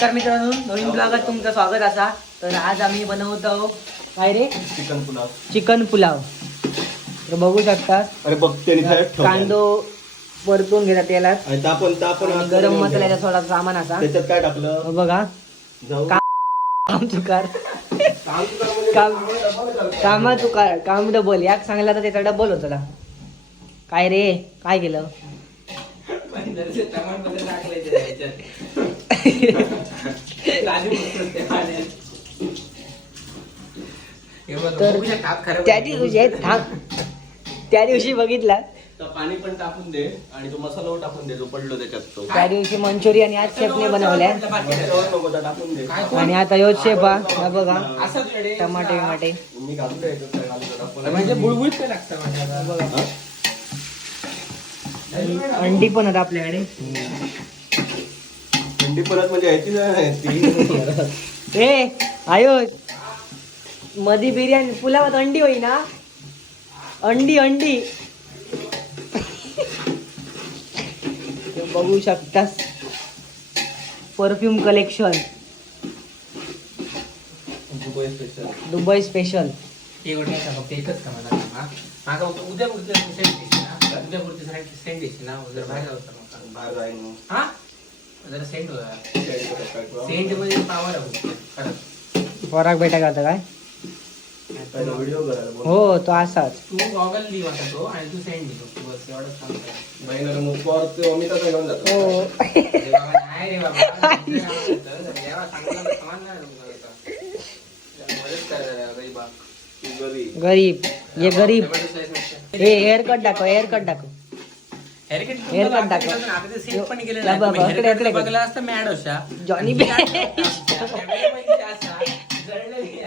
नमस्कार मित्रांनो, नवीन ब्लॉगात तुमचं स्वागत असा. तर आज आम्ही बनवतो काय रे, चिकन पुलाव. तर बघू शकता. अरे बघ कांदो परतून घेतात तेलात आणि गरम मसाल्याचा थोडा सामान असा. त्याच्यात काय टाकलं बघा, काम डबल याक सांगला तर त्याचा डबल होता. काय रे, काय केलं? तर त्या दिवशी बघितला पाणी पण टाकून दे आणि तो मसाला टाकून दे जो पडलो त्याच्यात तो. त्या दिवशी मंचुरियन याच शेफने बनवल्या टाकून दे. आणि आता यो शेफ हा बघा टमाटे विमाटे मी घालून द्यायचं म्हणजे बुळबुळीत काय लागतं अंडी पण आहेत आपल्याकडे. थंडी परत म्हणजे याची ए आयो, मधी बिर्याणी पुलावात अंडी होई ना, अंडी अंडी बघू शकतास. Perfume collection Dubai special. फक्त एकच का मला माझा उद्या सेंड येते ना जर बाहेर बाहेर जाईन हा जरा सेंड होता सेंड मध्ये पावर आहे फराक बेटा करता काय? व्हिडिओ करायला हो तो असाच. तू गॉगल लिव आता तो आणि तू सेंड लिहितो बस एवढंच सांगतो. बहिणीला मग परत अमिताचा घेऊन जातो. हो नाही रे बाबा देवा चांगला समान नाही मदत कर गरीब ये गरीब. हे हेअरकट दाखव, हेअरकट दाखव. हेअरकट बघला असतं मॅड अशा जॉनी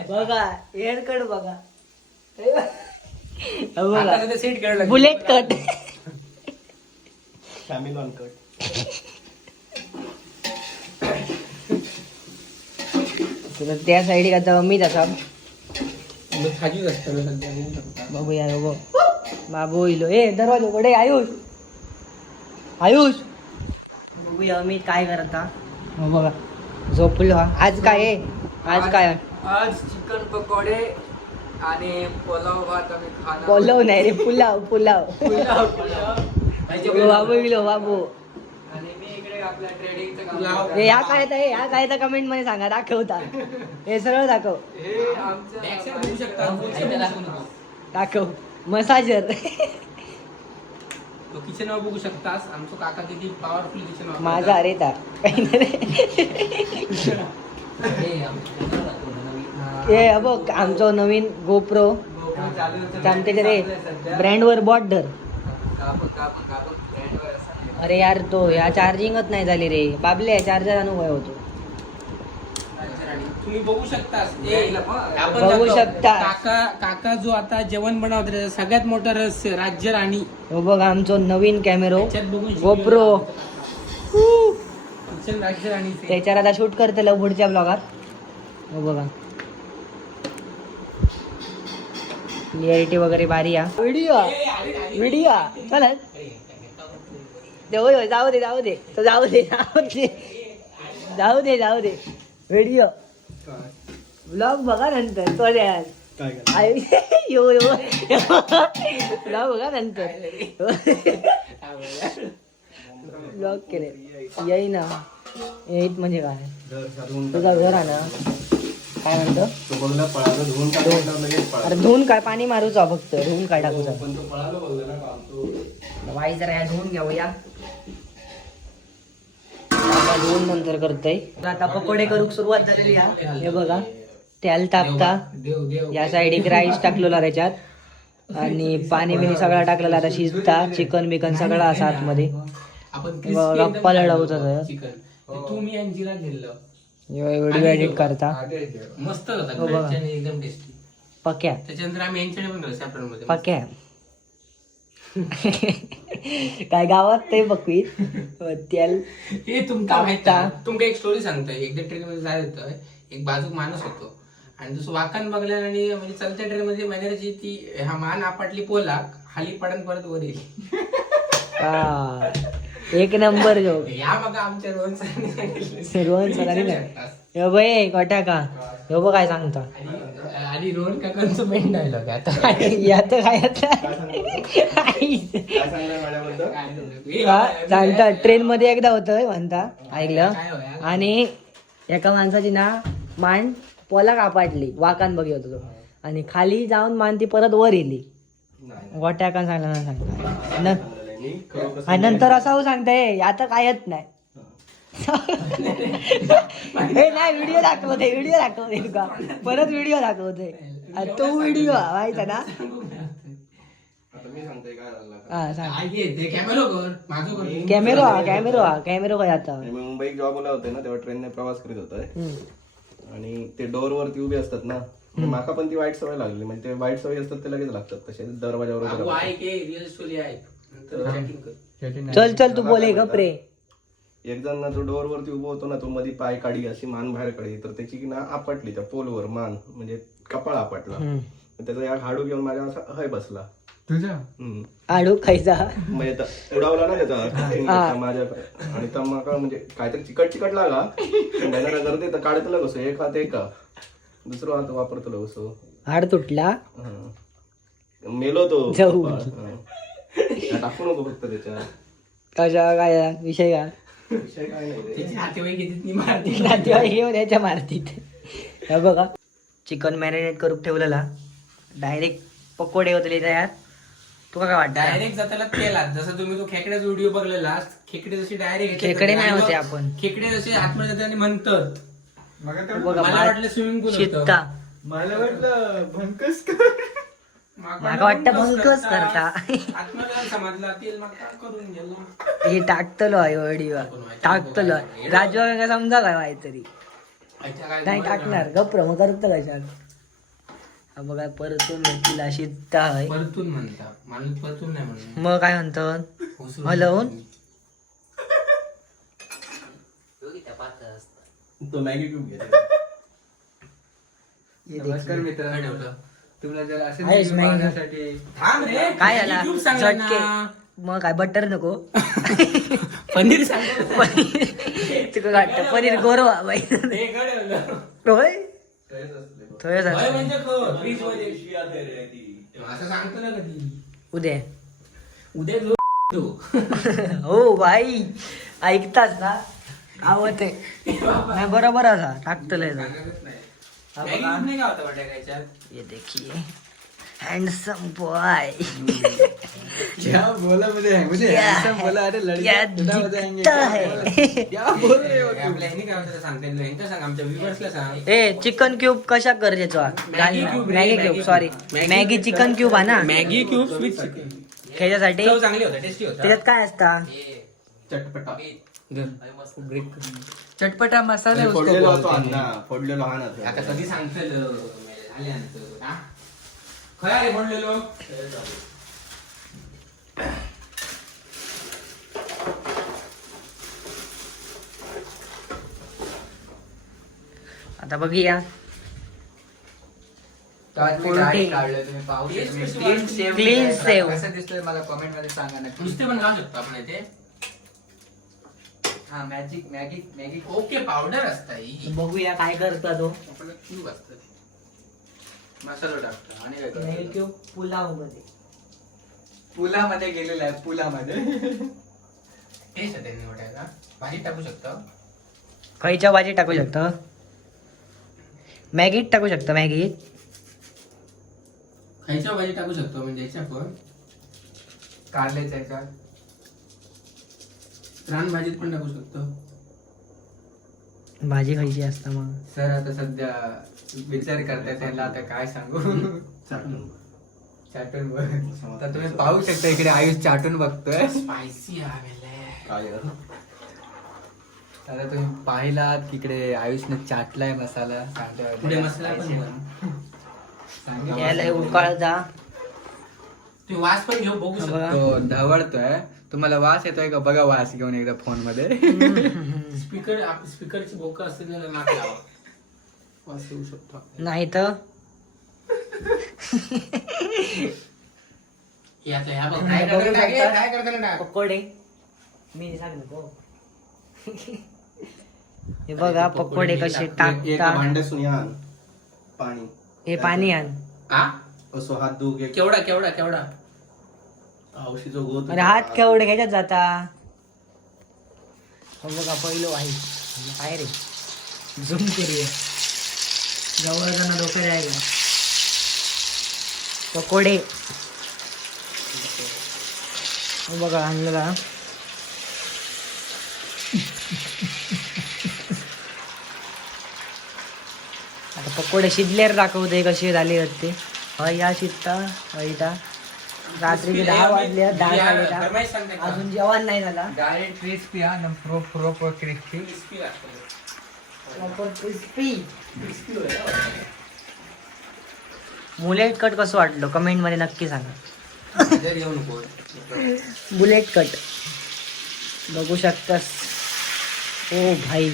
बघा हेअरकट बघा, बघा सेट करायला bullet cut. Family on cut. त्या साईड आता अमित असा खाजीच असतं सध्या बघूया. बघ बाबू इलो ए दरवाजा उघडे. आयुष आयुष बघूया अमित काय करता. बघा झोपलो. आज काय आहे? आज काय? आज चिकन पकोडे आणि पुलाव भात आम्ही खाणार. पुलाव नाही रे, पुलाव पुलाव. पुलाव बाबू इलो बाबू. आणि मी इकडे आपल्या ट्रेडिंगचं काम. या काय तर या काय तर कमेंट मध्ये सांगा, दाखवता हे सरळ दाखव. हे आमचं बघू शकता दाखव मसाजर. तो किचन बघू शकतास. आमचं काका किती पॉवरफुल किचन माझा अरे ता हे बघ आमचं नवीन गोप्रो आमच्या रे ब्रँडवर बॉर्डर. अरे यार तो या चार्जिंगच नाही झाली रे बाबले, चार्जर अनुभव होतो. तुम्ही बघू शकता बघू शकता. काका जो आता जेवण बनवतो त्याचं सगळ्यात मोठं रहस्य राज्य राणी. हो बघ आमचं नवीन कॅमेरो बघून गोप्रो. राज्य राणी त्याच्यावर आता शूट करते पुढच्या ब्लॉगात. हो बघा क्लिअरिटी वगैरे भारी. व्हिडिओ व्हिडिओ चला जाऊ दे जाऊ दे जाऊ दे जाऊ दे जाऊ दे जाऊ दे. व्हिडिओ ब्लॉग बघा नंतर तो यो यो ब्लॉग बघा नंतर. ब्लॉग केले येई ना येत म्हणजे काय तुझा घर आहे ना काय म्हणतो. अरे धुवून काय पाणी मारूचा फक्त धुवून काय टाकूचा. वाई जरा या धुवून घ्या धुवून नंतर करतोय. आता पकोडे करूक सुरुवात झालेली आहे. हे बघा तेल तापता या साईड एक राईस टाकलेला त्याच्यात आणि पाणी बिणी सगळा टाकलेला आता शिजता. चिकन बिकन सगळं असा आतमध्ये गप्पा लढवतं. तुम्ही अंजीरा दिलं व्हिडिओ एडिट करता मस्त होता एकदम टेस्टी. पक्या त्याच्यानंतर आम्ही यांच्याकडे पण गेलो सेपरेट मध्ये पक्या काय गावात ते बघवीत तेल. हे तुमका माहिती तुमका एक स्टोरी सांगतोय. एकदा ट्रेन मध्ये जायला होतं, एक बाजूक माणूस होतो आणि दुसरं वाकण बघल्या आणि म्हणजे चलत्या ट्रेन मध्ये मॅनेजरची ती हा मान आपटली पोलाक खाली पडन परत वर येईल. एक नंबर जोक. या बघा आमच्या रोहन सरांनी सांगितलं. रोहन सरांनी नाही. यो बाई गोट्या का यो बघ काय सांगता. आणि रोहन काकांचं मेन डायलॉग आता यात काय सांगता ट्रेन मध्ये एकदा होतं म्हणता ऐकलं. आणि एका माणसाची ना मान पोला कापाटली वाकान बघी होतो तो. आणि खाली जाऊन मान ती परत वर येली. गोट्या का सांगला ना सांगता. आणि नंतर असं सांगताय आता कायच नाही. हे नाही व्हिडिओ दाखवते का परत व्हिडिओ दाखवते. तो व्हिडिओ व्हायचा ना. हा सांग. कॅमेरो काय आता मुंबईत जॉबला होते ना तेव्हा ट्रेनने प्रवास करीत होता. आणि ते डोर वरती उभे असतात ना. माका पण ती वाईट सवय लागली. म्हणजे ते वाईट सवय असतात ते लगेच लागतात तसे दरवाजावर. चल तू बोले गप्रे. एक जण ना जो डोर वरती उभा होतो ना तो मध्ये पाय काढी अशी मान बाहेर काढी तर त्याची की ना आपटली त्या पोलवर मान म्हणजे कपाळ आपटला. त्याचा या हाडू घेऊन माझ्या असा हय बसला तुझ्या आडू खायचा म्हणजे उडावला ना त्याचा माझ्या. आणि तर मग म्हणजे काहीतरी चिकट लागा करते तर काढतलं कसं एक हात एक दुसरं हात वापरतो कसं. हाड तुटला मेलो तो जाऊ. टाकू नको फक्त त्याच्या. कशा काय विषय का विषय काय नाही. नातेवाईक येऊन याच्या मारतीत. हे बघा चिकन मॅरिनेट करून ठेवलेला डायरेक्ट पकोडे होतले तयार. तुला काय वाटतं. डायरेक्ट जाताना केलात जसं तुम्ही तो खेकड्याचा व्हिडिओ बघलेला. खेकडे जशी डायरेक्ट खेकडे नाही होते आपण. खेकडे जसे आतमध्ये जाताना म्हणतात. बघा मला वाटलं स्विमिंग पूल शिकता. मला वाटलं भंकस मला वाटतं भंकच करता. आत्मला समाजला तेल माका करून गेलो. हे टाकतलो आहे व्हिडिओ टाकतलो. राजू काय समजा काय काहीतरी नाही टाकणार गप्र मग करत कशात. हा बघा परतून भेटला शिकता आहे. परतून म्हणता माणूस परतून नाही म्हणून मग काय म्हणतो हलवून. तो मॅगी क्यूब घेते. नमस्कार मित्र. तुला जर असेल आहेस नाही. मारण्यासाठी थांब रे. काय झाला YouTube सांगा ना. झटके मग काय बटर नको. पनीर सांग. तुला वाटतं पनीर गोरवा बाई होय थोडं झालं. म्हणजे फ्रीज मध्ये असं सांगतो ना कधी उद्या उद्या हो भाई ऐकताच ना आवत आहे नाही बरोबर असा टाकतलंय ना. नाही का होता बटाट्याच्यात. ये देखिए हैंडसम बॉय क्या बोला मुझे handsome बोला. अरे क्या दिखता है. आपल्या ह्यानी काय होतं सांगता येईल. ह्यांका सांग आमच्या व्ह्युअर्सला सांग. ए चिकन क्यूब कशा गरजेचो Maggi cube sorry Maggi chicken cube आहे ना. मॅगी क्यूब विथ चिकन ह्याच्यासाठी चव चांगली होता टेस्टी होता. त्याच्यात काय असता चटपटा चटपटा मसाला फोडलेला होतो अण्णा फोडलेलो हा ना. आता कधी सांगतलं आल्यानंतर खया रे फोडलेलो. आता बघूया क्लीन सेव कसं दिसतोय मला कमेंट मध्ये सांगा नक्की. नुसते पण खाऊ शकतो आपण इथे. हा मॅजिक मॅगी ओके पावडर असता ही बघूया काय करता तो. आपलं क्यूब असतं ते. मसाला टाकतो आणि काय मॅगी करतो. क्यूब पुलाव मध्ये पुलामध्ये गेलेला आहे पुलामध्ये. टेस्ट आहे त्यांनी वाटायला. भाजीत टाकू शकतो. खयच्या भाजी टाकू शकता. मॅगीत टाकू शकता मॅगीत. खायच्या भाजी टाकू शकतो म्हणजे याच्या पण कारल्याच्या ह्याच्यात रान भाजीत पण टाकू शकतो. भाजी खायची असता मग. सर आता सध्या विचार करताय त्यांना आता काय सांगू. चाटून बघ. आता तुम्ही पाहू शकता इकडे आयुष चाटून बघतोय. स्पायसी काय आता तुम्ही पाहिलात की इकडे आयुषने चाटलाय मसाला. पुढे मसाला पण बन. याला उकाळ जा. तुम्ही वास पण घेऊ बघू शकतो. तो ढवळतोय. तुम्हाला वास येतोय का बघा वास घेऊन एकदा फोन मध्ये. स्पीकरची बोका असते त्याला नाक लावा. वास येऊ शकतो. नाही तर हे आता ह्या बघ काय करताना टाक. पकोडे मी सांग नको. हे बघा पकोडे कसे टाकता. भांड्यासून या आण पाणी. हे पाणी आण. हा असो हात धुवू घे. केवढा केवढा केवढा औषधी जो गोत अरे हात केवढे घ्यायच्यात जाता. हो बघा पहिलं आहे काय रे झूम करूया जवळ जाणं डोकं जायला. पकोडे हो बघा आणलं. आता पकोडे शिजल्यावर दाखवते कसे झाले होते. या शिजता हयता रात्रीचे 10 वाजले 10 साडे अजून जेवण नाही झाला. डायरेक्ट क्रिस्पी हा ना proper crispy. Crispy. Bullet cut कसं वाटलं कमेंट मध्ये नक्की सांगा. येऊ नको बुलेट कट बघू शकतास. ओ भाई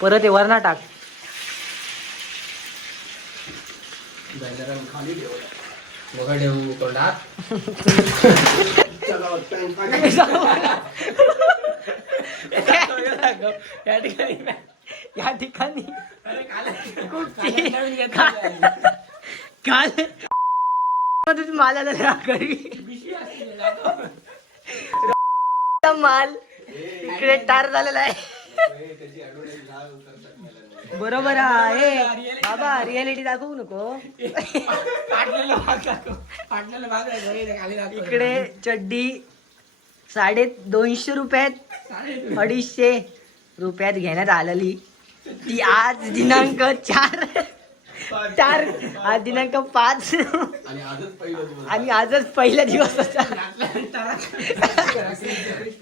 परत हे वरणा टाक. खाली ठेव. बघा ठेवू तोंडात. या ठिकाणी काल माल आला घरी. माल इकडे टार झालेला आहे. बरोबर आहे बाबा रियालिटी दाखवू नको. इकडे चड्डी 250 रुपयात 250 रुपयात घेण्यात आलेली. ती आज दिनांक 4 आज दिनांक 5 आणि आजच पहिला दिवस होता.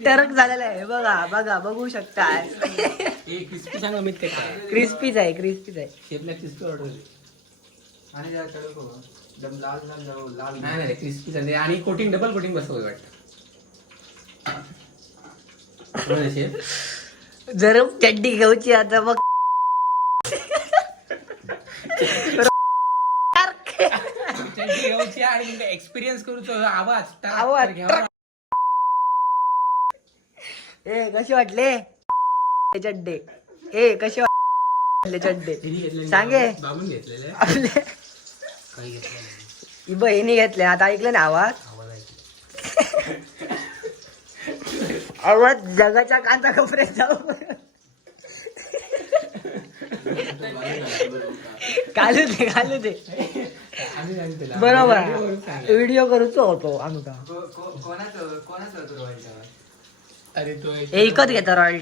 टरक झालेला आहे बघा बघा बघू शकता. क्रिस्पी सांगा मी काय क्रिस्पीच आहे क्रिस्पीच आहे. शेपला क्रिस्पी ऑर्डर आणि जरा कडक हो. एकदम लाल नाही नाही क्रिस्पी झाले आणि कोटिंग डबल कोटिंग बसवं वाटतं. जर चड्डी घ्यायची आता बघ. आणि एक्सपिरियन्स करू आवाज आवाज. ए कसे वाटले चड्डे. ए कसे वाटले चड्डे सांगे. बाबून घेतलेले आपले काही घेतलं ही बहिणी घेतले. आता ऐकलं ना आवाज. आवाज जगाच्या कांदा कपड्यात जाऊ. घालू दे बरोबर व्हिडिओ करूचो होतो आम्ही का. कोणाचं होतं रॉयल. अरे तो एकच घेतो रॉयल.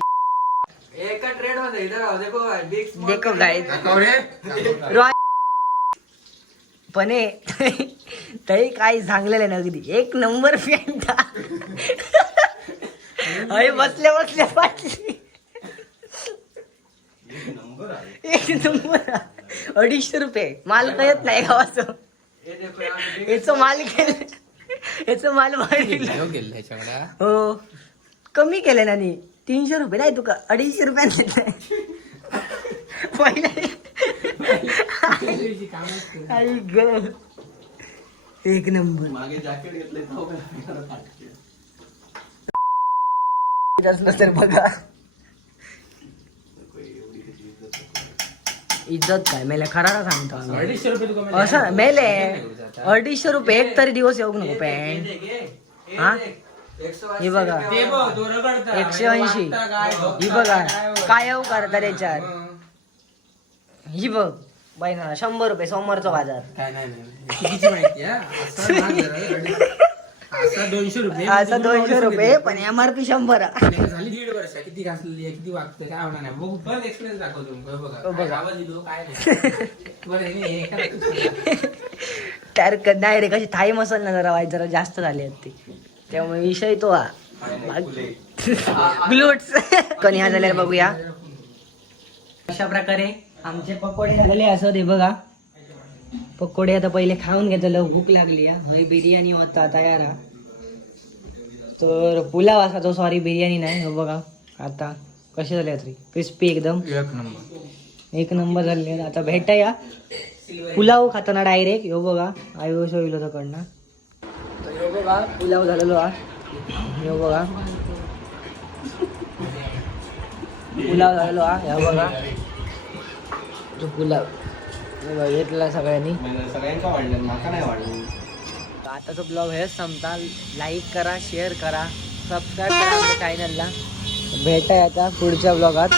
एका ट्रेड मध्ये इधर आओ देखो बिग स्मॉल. देखो गाइस रॉयल पण तरी काही सांगलेलं नाही अगदी एक नंबर पॅन्ट. अरे बसल्या बसल्या पाटली. एक नंबर 250 रुपये माल कळत नाही गावाचं. याचं माल केलं याचं माल गेलं ह्याच्याकडे. हो कमी केलं ना नी 300 रुपये नाही तुका 250 रुपयात पहिला. एक नंबर. मागे जॅकेट घेतले तर बघा इज्जत काय मेले खरा का सांगतो 250 रुपये तुका असं मेले 250 रुपये एक तरी दिवस येऊ नको पॅन्ट. हा हे बघा 180. ही बघा काय येऊ करता त्याच्यात. ही बघ बाईना 100 रुपये सोमवारचा बाजार. काय नाही कितीची माहिती असा 200 रुपये असा 200 रुपये पण MRP 100. झाली 1.5 वर्ष किती घासलेली आहे किती वागतं काय होणार नाही. बघू परत एक्सपिरियन्स दाखवतो बघा बघा. आवाज येतो काय नाही. तर नाही रे कशी थाई मसाला ना जरा वाईट जरा जास्त झाले आहेत ते त्यामुळे विषय तो हा ग्लूट्स कणी हा झालेला बघूया. अशा प्रकारे आमचे पकोडे झालेले असं ते बघा. पकोडे आता पहिले खाऊन घेतलं भूक लागली. हय बिर्याणी होता तयार. तर पुलाव असा तो सॉरी बिर्याणी नाही. हो बघा आता कसे झाले तरी क्रिस्पी एकदम एक नंबर झाले. आता भेटाया पुलाव खाताना डायरेक्ट. हो बघा आयुष होईल होतं कडनं. तर हो बघा पुलाव झालेलो हा हे बघा पुलाव झालेलो हा. ह्या बघा तो पुलाव हे बघा घेतला सगळ्यांनी. सगळ्यांका वाढलं, माका नाही वाढलं. आताचा ब्लॉग हेच संपता. लाईक करा, शेअर करा, सबस्क्राईब करा आमच्या चॅनलला. भेटा आता पुढच्या ब्लॉगात.